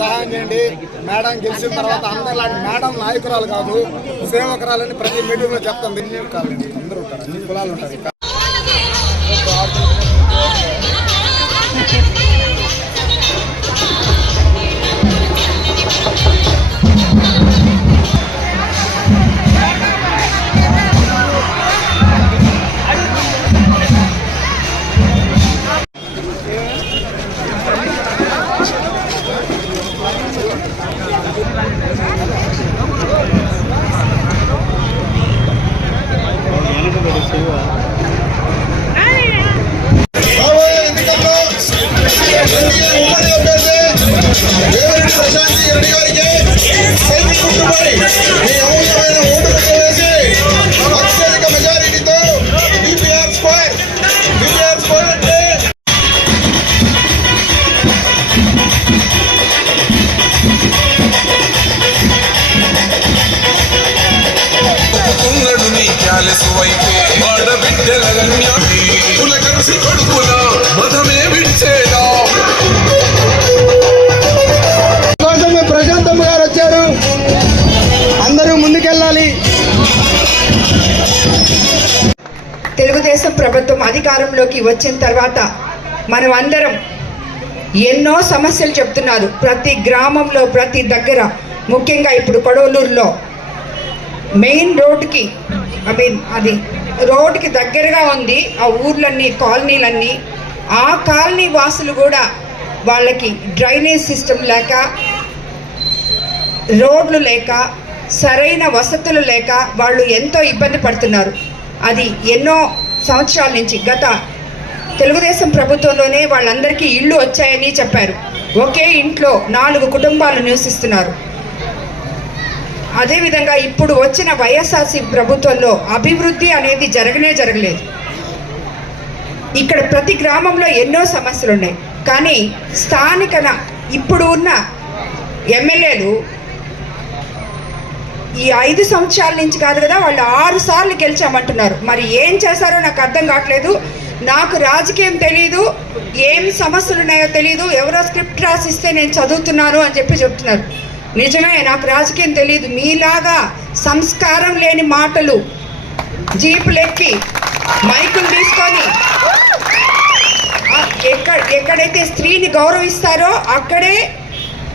సహాయం చేయండి. మేడం గెలిచిన తర్వాత అందరిలాంటి మేడం నాయకురాలు కాదు సేవకురాలని ప్రతి మీటింగ్లో చెప్తాం. ఎన్ని కాదండి అందరూ ఉంటారు అన్ని కులాలు ఉంటారు. నీ క్యాలెస్ వైపే ఆడబిడ్డల గణ్యాన్ని కుల కలిసి కొడుకుల మధమే విడిచేదా కోసమే ప్రశాంతమ్మ గారు వచ్చారు. అందరూ ముందుకెళ్ళాలి. తెలుగుదేశం ప్రభుత్వం అధికారంలోకి వచ్చిన తర్వాత మనం అందరం ఎన్నో సమస్యలు చెప్తున్నారు. ప్రతి గ్రామంలో ప్రతి దగ్గర ముఖ్యంగా ఇప్పుడు కొడవలూరులో. మెయిన్ రోడ్డుకి ఐ మీన్ అది రోడ్డుకి దగ్గరగా ఉంది ఆ ఊర్లన్నీ కాలనీలన్నీ. ఆ కాలనీ వాసులు కూడా వాళ్ళకి డ్రైనేజ్ సిస్టమ్ లేక రోడ్లు లేక సరైన వసతులు లేక వాళ్ళు ఎంతో ఇబ్బంది పడుతున్నారు. అది ఎన్నో సంవత్సరాల నుంచి గత తెలుగుదేశం ప్రభుత్వంలోనే వాళ్ళందరికీ ఇళ్ళు వచ్చాయని చెప్పారు. ఒకే ఇంట్లో నాలుగు కుటుంబాలు నివసిస్తున్నారు. అదేవిధంగా ఇప్పుడు వచ్చిన వైఎస్ఆర్సీ ప్రభుత్వంలో అభివృద్ధి అనేది జరగనే జరగలేదు. ఇక్కడ ప్రతి గ్రామంలో ఎన్నో సమస్యలు ఉన్నాయి. కానీ స్థానిక ఇప్పుడు ఉన్న ఎమ్మెల్యేలు ఈ ఐదు సంవత్సరాల నుంచి కాదు కదా వాళ్ళు ఆరు సార్లు గెలిచామంటున్నారు. మరి ఏం చేశారో నాకు అర్థం కావట్లేదు. నాకు రాజకీయం తెలియదు ఏం సమస్యలు ఉన్నాయో తెలియదు ఎవరో స్క్రిప్ట్ రాసిస్తే నేను చదువుతున్నాను అని చెప్పి చెప్తున్నారు. నిజమే నాకు రాజకీయం తెలియదు మీలాగా సంస్కారం లేని మాటలు జీపులెక్కి మైకులు తీసుకొని ఎక్కడ ఎక్కడైతే స్త్రీని గౌరవిస్తారో అక్కడే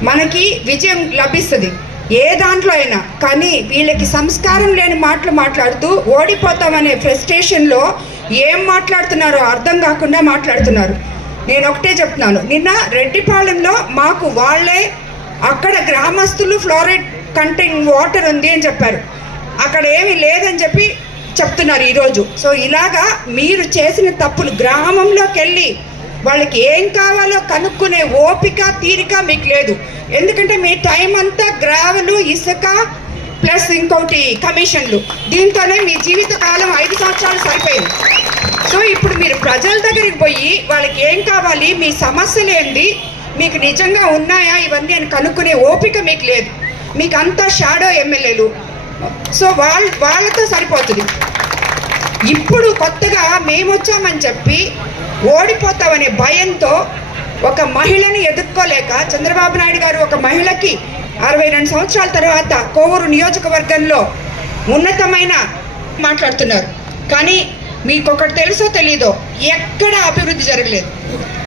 మనకి విజయం లభిస్తుంది. ఏ దాంట్లో అయినా. కానీ వీళ్ళకి సంస్కారం లేని మాటలు మాట్లాడుతూ ఓడిపోతామనే ఫ్రస్ట్రేషన్లో ఏం మాట్లాడుతున్నారో అర్థం కాకుండా మాట్లాడుతున్నారు. నేను ఒకటే చెప్తున్నాను. నిన్న రెడ్డిపాలెంలో మాకు వాళ్ళే అక్కడ గ్రామస్తులు ఫ్లోరైడ్ కంటెంట్ వాటర్ ఉంది అని చెప్పారు. అక్కడ ఏమీ లేదని చెప్పి చెప్తున్నారు ఈరోజు. సో ఇలాగా మీరు చేసిన తప్పులు గ్రామంలోకి వెళ్ళి వాళ్ళకి ఏం కావాలో కనుక్కునే ఓపిక తీరిక మీకు లేదు. ఎందుకంటే మీ టైం అంతా గ్రావెలు ఇసుక ప్లస్ ఇంకోటి కమిషన్లు. దీంతోనే మీ జీవిత కాలం ఐదు సంవత్సరాలు సరిపోయింది. సో ఇప్పుడు మీరు ప్రజల దగ్గరికి పోయి వాళ్ళకి ఏం కావాలి మీ సమస్యలు ఏంది మీకు నిజంగా ఉన్నాయా? ఇవన్నీ అని కనుక్కునే ఓపిక మీకు లేదు. మీకు అంతా షాడో ఎమ్మెల్యేలు. సో వాళ్ళ వాళ్ళతో సరిపోతుంది. ఇప్పుడు కొత్తగా మేము వచ్చామని చెప్పి ఓడిపోతామనే భయంతో ఒక మహిళని ఎదుర్కోలేక చంద్రబాబు నాయుడు గారు ఒక మహిళకి అరవై రెండు సంవత్సరాల తర్వాత కోవూరు నియోజకవర్గంలో ఉన్నతమైన మాట్లాడుతున్నారు. కానీ మీకు ఒకటి తెలుసో తెలీదో ఎక్కడ అభివృద్ధి జరగలేదు.